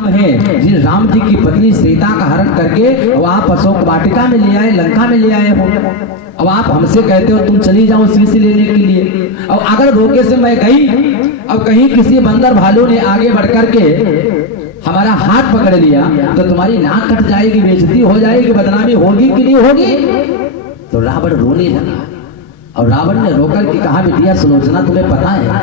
राम है जिन राम जी की पत्नी सीता का हरण करके और आप अशोक वाटिका में ले आए, लंका में ले आए हो। अब आप हमसे कहते हो तुम चली जाओ शीश लेने के लिए। अब अगर धोखे से मैं गई, अब कहीं किसी बंदर भालू ने आगे बढ़ करके हमारा हाथ पकड़ लिया तो तुम्हारी नाक कट जाएगी, बेइज्जती हो जाएगी, बदनामी होगी कि नहीं होगी? तो रावण रोने लगा और रावण ने रोकर के कहा, बिटिया सुलोचना तुम्हें पता है,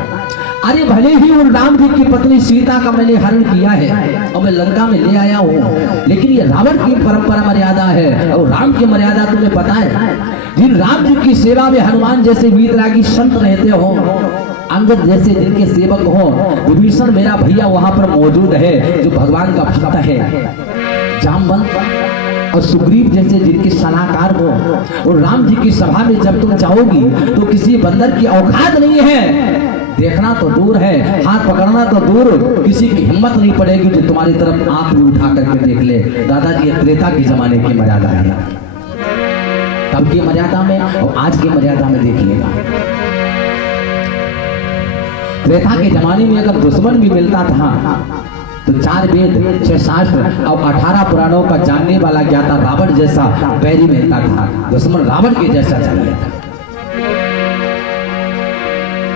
अरे भले ही उन राम जी की पत्नी सीता का मैंने हरण किया है और मैं लंका में ले आया हूँ, लेकिन ये रावण की परंपरा मर्यादा है और राम की मर्यादा तुम्हें पता है। जिन राम जी की सेवा में हनुमान जैसे वीतरागी संत रहते हो, अंगद जैसे जिनके सेवक हो, विभीषण मेरा भैया वहां पर मौजूद है जो भगवान का भक्त है, जामवंत और सुग्रीव जैसे जिनके सलाहकार हो, और राम जी की सभा में जब तुम जाओगी तो किसी बंदर की औकात नहीं है, देखना तो दूर है, हाथ पकड़ना तो दूर, किसी की हिम्मत नहीं पड़ेगी जो तुम्हारी तरफ आंख भी उठा करके देख ले। दादाजी त्रेता के जमाने की मर्यादा है, तब की मर्यादा में और आज की मर्यादा में देखिएगा। त्रेता के जमाने में अगर दुश्मन भी मिलता था तो 4 वेद 6 शास्त्र और 18 पुराणों का जानने वाला ज्ञाता रावण जैसा बैरी मिलता था, दुश्मन रावण के जैसा चाहिए था।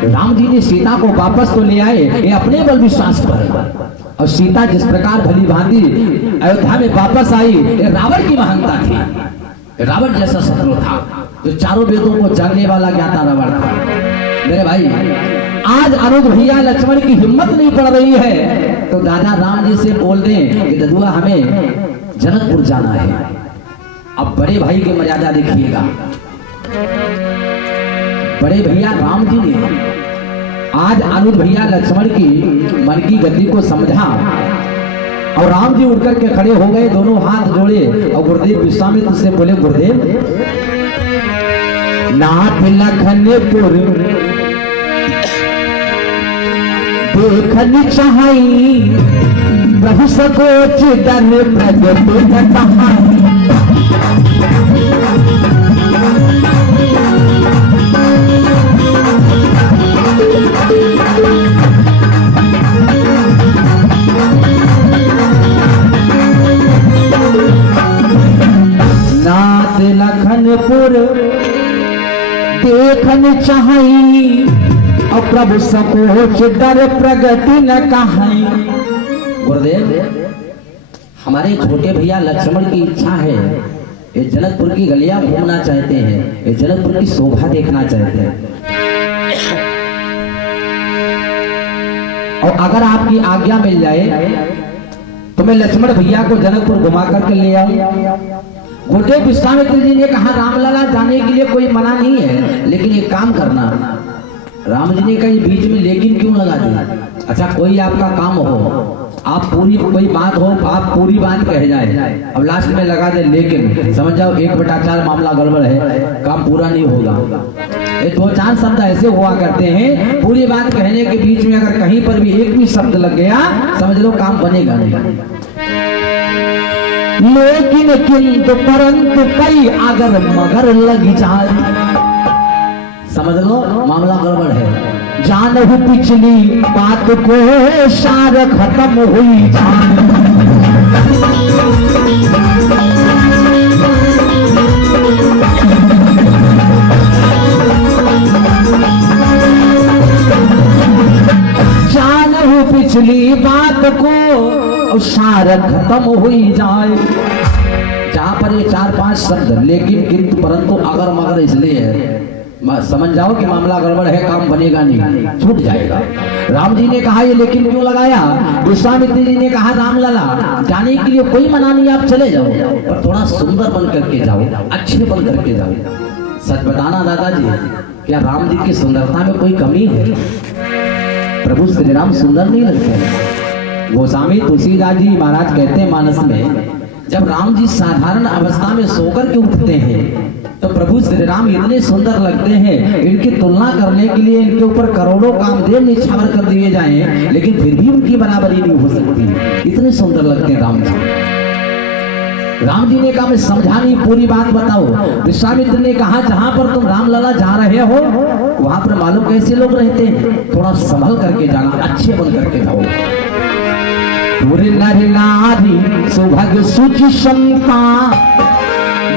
राम जी ने सीता को वापस तो ले आए ये अपने बल विश्वास पर, और सीता जिस प्रकार भली भांति अयोध्या में वापस आई ये रावण की महानता थी। रावण जैसा शत्रु था जो चारों वेदों को जानने वाला ज्ञाता रावण था। मेरे भाई आज अनुज भैया लक्ष्मण की हिम्मत नहीं पड़ रही है तो दादा राम जी से बोल दें कि ददुआ हमें जनकपुर जाना है। अब बड़े भाई की मर्यादा देखिएगा, बड़े भैया राम जी ने आज अनुज भैया लक्ष्मण की मन की गति को समझा और राम जी उठ करके खड़े हो गए, दोनों हाथ जोड़े और गुरुदेव विश्वामित्र से बोले, गुरुदेव नाथ लखनपुर देखन चाही प्रभु सकोच दर प्रगट कहानी। नाथ लखनपुर देखन चाही और प्रभु सकोच दर प्रगति न कहाई। गुरुदेव हमारे छोटे भैया लक्ष्मण की इच्छा है, ये जनकपुर की गलियां घूमना चाहते हैं, ये जनकपुर की शोभा देखना चाहते हैं, और अगर आपकी आज्ञा मिल जाए तो मैं लक्ष्मण भैया को जनकपुर घुमा करके ले आऊं। गुरुदेव विश्वामित्र जी ने कहा, रामलला जाने के लिए कोई मना नहीं है, लेकिन एक काम करना। राम जी ने कहा, बीच में लेकिन क्यों लगा दी? अच्छा कोई आपका काम हो, आप पूरी कोई बात हो, आप पूरी बात कह जाए, अब लास्ट में लगा दे लेकिन, समझ जाओ 1/4 मामला गड़बड़ है, काम पूरा नहीं होगा। ये 2-4 शब्द ऐसे हुआ करते हैं, पूरी बात कहने के बीच में अगर कहीं पर भी एक भी शब्द लग गया समझ लो काम बनेगा नहीं। लेकिन किंतु परंतु कई अगर मगर लग जाए, समझ लो मामला गड़बड़ है। जानहु पिछली बात को सार खत्म हुई जान, जानहु पिछली बात को सार खत्म हुई जाए। जहां पर ये 4-5 शब्द लेकिन किंतु परंतु अगर मगर इसलिए है, समझ जाओ कि मामला गड़बड़ है, काम बनेगा नहीं, छूट जाएगा। राम जी ने कहा ये लेकिन क्यों लगाया? विश्वामित्र जी ने कहा, रामलला जाने के लिए कोई मना नहीं, आप चले जाओ, पर थोड़ा सुंदर बन करके जाओ, अच्छे बन करके जाओ। सच बताना दादाजी, क्या राम जी की सुंदरता में कोई कमी है? प्रभु श्री राम सुंदर नहीं लगते। गोस्वामी तुलसीदास जी महाराज कहते हैं मानस में, जब राम जी साधारण अवस्था में सोकर के उठते हैं तो प्रभु श्री राम इतने सुंदर लगते हैं, इनकी तुलना करने के लिए इनके ऊपर करोड़ों कामदेव निछावर कर दिए जाएं, लेकिन फिर भी उनकी बराबरी नहीं हो सकती, इतने सुंदर लगते हैं राम जी। राम जी ने कहा मैं समझा नहीं, पूरी बात बताओ। विश्वामित्र ने कहा, जहां पर तुम रामलला जा रहे हो वहां पर मालूम कैसे लोग रहते हैं, थोड़ा संभल करके जाना, अच्छे बन करके जाओ। पूरे नर नारी सुभग सुचि संता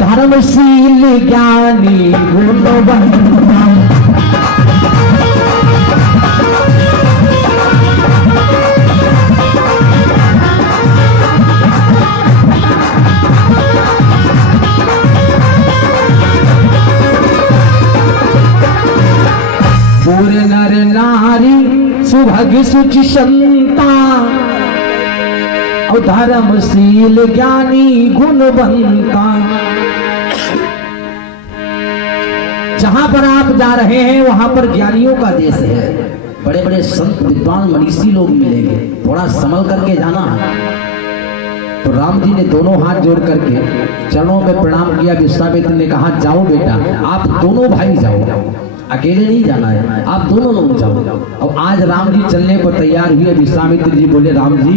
धर्मशील ज्ञानी गुणवंता। पूरे नर नारी सुभग सुचि संता और धर्मशील ज्ञानी गुणवंता। जहां पर आप जा रहे हैं वहां पर ज्ञानियों का देश है, बड़े बड़े संत विद्वान मनीषी लोग मिलेंगे, थोड़ा संभल करके जाना। तो राम जी ने दोनों हाथ जोड़ करके चरणों में प्रणाम किया। विश्वामित्र ने कहा जाओ बेटा, आप दोनों भाई जाओ, अकेले नहीं जाना है, आप दोनों लोग जाओ। और आज राम जी चलने को तैयार हुए। विश्वामित्र जी बोले राम जी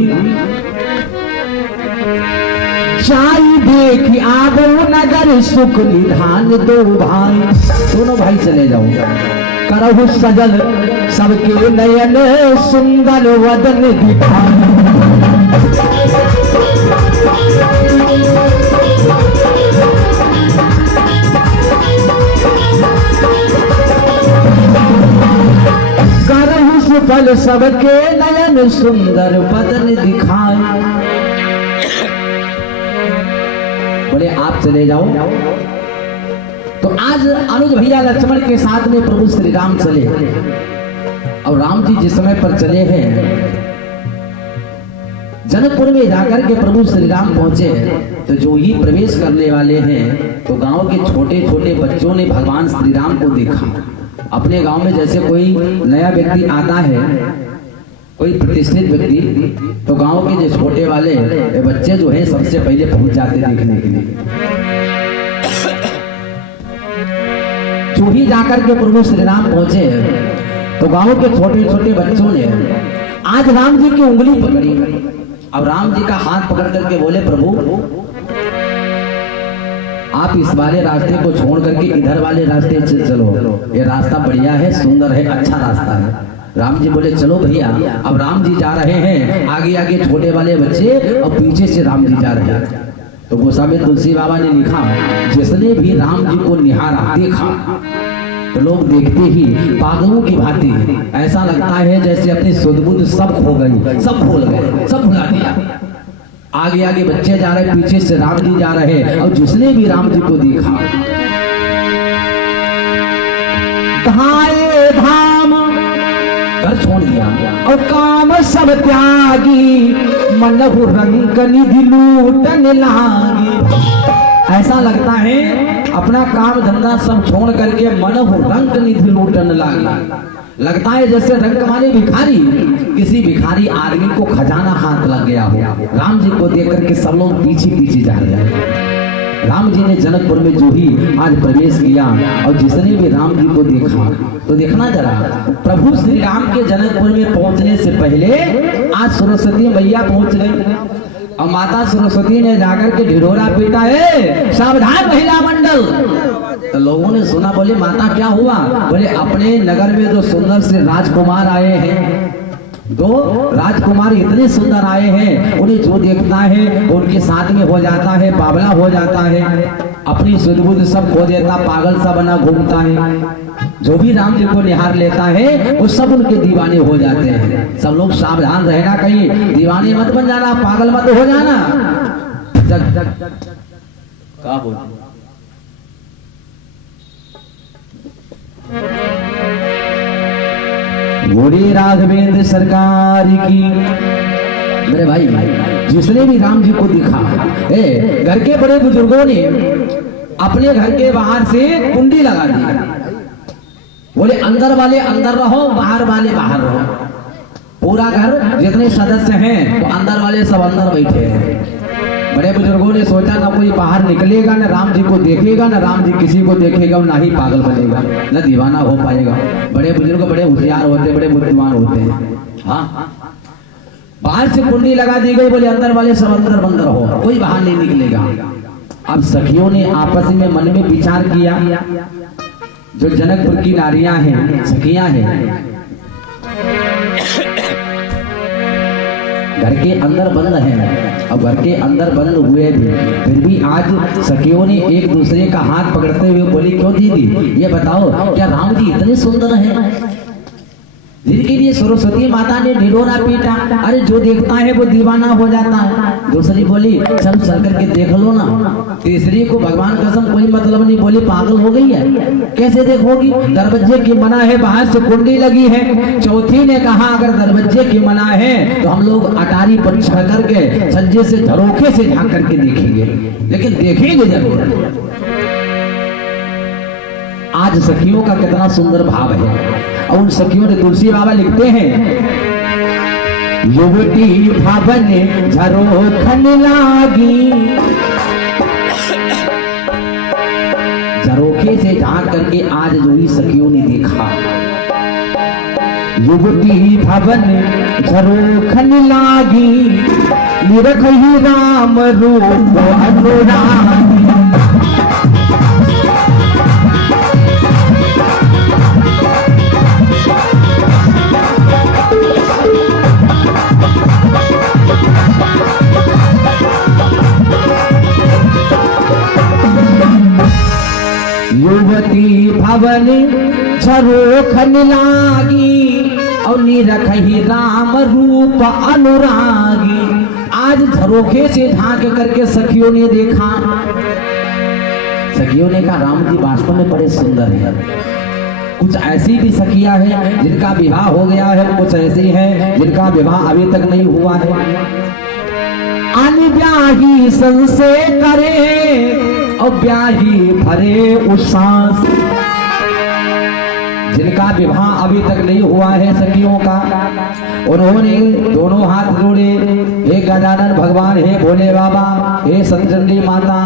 चाय देख आवो नगर सुख निधान दो भाई। दोनों भाई चले जाओ। करहु सजल सबके नयन सुंदर वदन दिखाई। करहु सुफल सबके नयन सुंदर वदन दिखाई। बोले आप चले जाओ। तो आज अनुज भैया लक्ष्मण के साथ में प्रभु श्री राम चले। और राम जी जिस समय पर चले हैं जनकपुर में जाकर के प्रभु श्री राम पहुंचे, तो जो ही प्रवेश करने वाले हैं तो गांव के छोटे छोटे बच्चों ने भगवान श्री राम को देखा। अपने गांव में जैसे कोई नया व्यक्ति आता है, कोई प्रतिष्ठित व्यक्ति, तो गांव के जो छोटे वाले बच्चे जो हैं सबसे पहले पहुंच जाते देखने के लिए। जो ही जाकर के प्रभु श्री राम पहुंचे तो गांव के छोटे छोटे बच्चों ने आज राम जी की उंगली पकड़ी। अब राम जी का हाथ पकड़ करके बोले प्रभु आप इस वाले रास्ते को छोड़ करके इधर वाले रास्ते से चलो, ये रास्ता बढ़िया है, सुंदर है, अच्छा रास्ता है। राम जी बोले चलो भैया। अब राम जी जा रहे हैं, आगे आगे छोटे वाले बच्चे और पीछे से राम जी जा रहे हैं। तो गोस्वामी तुलसी बाबा ने लिखा जिसने भी राम जी को निहारा देखा तो लोग देखते ही पागलों की भांति ऐसा लगता है जैसे अपनी सुध बुध सब खो गई, सब भूल गए, सब भुला दिया। आगे आगे बच्चे जा रहे, पीछे से राम जी जा रहे हैं। और जिसने भी राम जी को देखा धाये धाम घर छोड़ दिया और काम सब त्यागी मनहु रंग निधि लूटन लागी। ऐसा लगता है अपना काम धंधा सब छोड़ करके मनहु रंग निधि लूटन लागी। लगता है जैसे रंग माने भिखारी, किसी भिखारी आदमी को खजाना हाथ लग गया हो। राम जी को देख करके सब लोग पीछे पीछे जा रहे हैं। राम जी ने जनकपुर में जो ही आज प्रवेश किया और जिसने भी राम जी को देखा तो देखना जरा प्रभु श्री राम के जनकपुर में पहुंचने से पहले आज सरस्वती मैया पहुंच गई। और माता सरस्वती ने जाकर के ढिढोरा पीटा है सावधान महिला मंडल। तो लोगों ने सुना, बोले माता क्या हुआ? बोले अपने नगर में जो सुंदर से राजकुमार आए हैं, दो राजकुमार इतने सुंदर आए हैं, उन्हें जो देखता है उनके साथ में हो जाता है, बावला हो जाता है, अपनी सुध बुध सब खो देता, पागल सा बना घूमता है। जो भी राम जी को निहार लेता है वो सब उनके दीवाने हो जाते हैं। सब लोग सावधान रहना, कहीं दीवाने मत बन जाना, पागल मत हो जाना। जग जग क्या बोलते बोली राघवेंद्र सरकार की। मेरे भाई जिसने भी राम जी को दिखा, घर के बड़े बुजुर्गों ने अपने घर के बाहर से कुंडी लगा दी। बोले अंदर वाले अंदर रहो, बाहर वाले बाहर रहो। पूरा घर जितने सदस्य हैं तो अंदर वाले सब अंदर बैठे हैं। बड़े बुजुर्गों ने सोचा ना कोई बाहर निकलेगा, ना राम जी को देखेगा, ना राम जी किसी को देखेगा, ना ही पागल बनेगा, ना दीवाना हो पाएगा। बड़े बुजुर्ग बड़े होशियार होते, बड़े बुद्धिमान होते हैं। हाँ, बाहर से कुंडी लगा दी गई, बोले अंदर वाले सब अंदर बंद रहो, कोई बाहर नहीं निकलेगा। अब सखियों ने आपस में मन में विचार किया, जो जनकपुर की नारियां हैं, सखियां हैं, घर के अंदर बंद हैं, और घर के अंदर बंद हुए भी फिर भी आज सखियों ने एक दूसरे का हाथ पकड़ते हुए बोली, क्यों दीदी ये बताओ क्या राम जी इतने सुंदर हैं जिनके लिए सरस्वती माता ने ढिढोरा पीटा? अरे जो देखता है वो दीवाना हो जाता है। दूसरी बोली, चल चल करके देख लो ना। तीसरी को भगवान कसम कोई मतलब नहीं, बोली पागल हो गई है, कैसे देखोगी, दरवाजे की मना है, बाहर से कुंडी लगी है। चौथी ने कहा, अगर दरवाजे की मना है तो हम लोग अटारी पर चढ़ करके सज्जे से झरोखे से झांक करके देखेंगे, लेकिन देखेंगे जरूर। आज सखियों का कितना सुंदर भाव है। और उन सखियों ने तुलसी बाबा लिखते हैं, युवती भवन झरोखन लागी, झरोखे से झांक करके आज जो ही सखियों ने देखा, युवती भवन झरोखन लागी, निरखही राम रूप अनुरागी। युवती भवन झरोखन लागी, और निरखही राम रूप अनुरागी। आज झरोखे से झांक करके सखियों ने देखा, सखियों ने कहा राम जी वास्तव में बड़े सुंदर हैं। कुछ ऐसी भी सखियां हैं जिनका विवाह हो गया है, कुछ ऐसी हैं जिनका विवाह अभी तक नहीं हुआ है। अनब्याही संसे करे और ब्याही भरे उसास, जिनका विवाह अभी तक नहीं हुआ है सखियों का, उन्होंने दोनों हाथ जोड़े, हे गजानन भगवान, हे भोले बाबा, हे सतचंडी माता,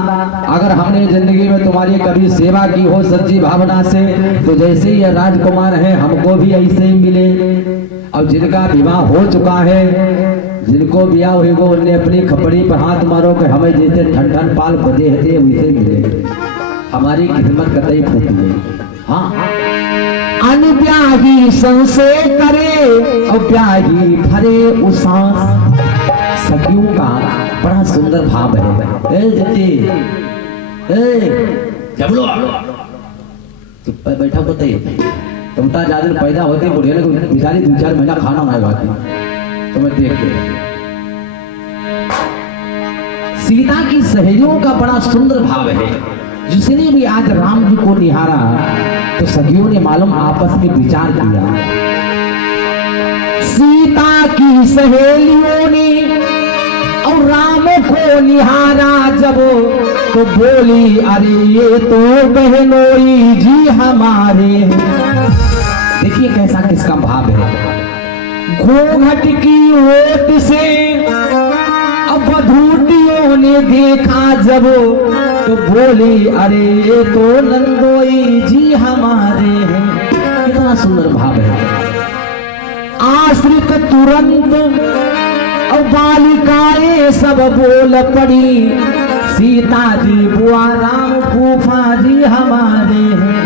अगर हमने जिंदगी में तुम्हारी कभी सेवा की हो सच्ची भावना से, तो जैसे ये राजकुमार है हमको भी ऐसे ही मिले। अब जिनका विवाह हो चुका है, जिनको ब्याह हुआ, उनने अपनी खपड़ी पर हाथ मारो कि हमें जैसे ठन ठन पाल बजे हते वैसे मिले, हमारी किस्मत कतई फूटी है। हाँ, अनब्याही संशय करे और ब्याही भरे उसास। सखियों का बड़ा सुंदर भाव है। ए जति, जबलो चुप पे बैठा बताइए, तुम तो ज्यादा पैदा होते बुढ़े ने बेचारी 2-4 महीना खाना ना बाकी तो मैं देख के। सीता की सहेलियों का बड़ा सुंदर भाव है। जिसने भी आज राम जी को निहारा तो सखियों ने मालूम आपस में विचार किया। सीता की सहेलियों ने और राम को निहारा जब, तो बोली अरे ये तो बहनोई जी हमारे। देखिए कैसा किसका भाव है। घूंघट की ओट से अब वधूटियों ने देखा जब, तो बोली अरे ये तो नंदोई जी हमारे हैं। कितना सुंदर भाव है। आश्रित तुरंत और बालिकाएं सब बोल पड़ी, सीता जी बुआ राम फूफा जी हमारे हैं।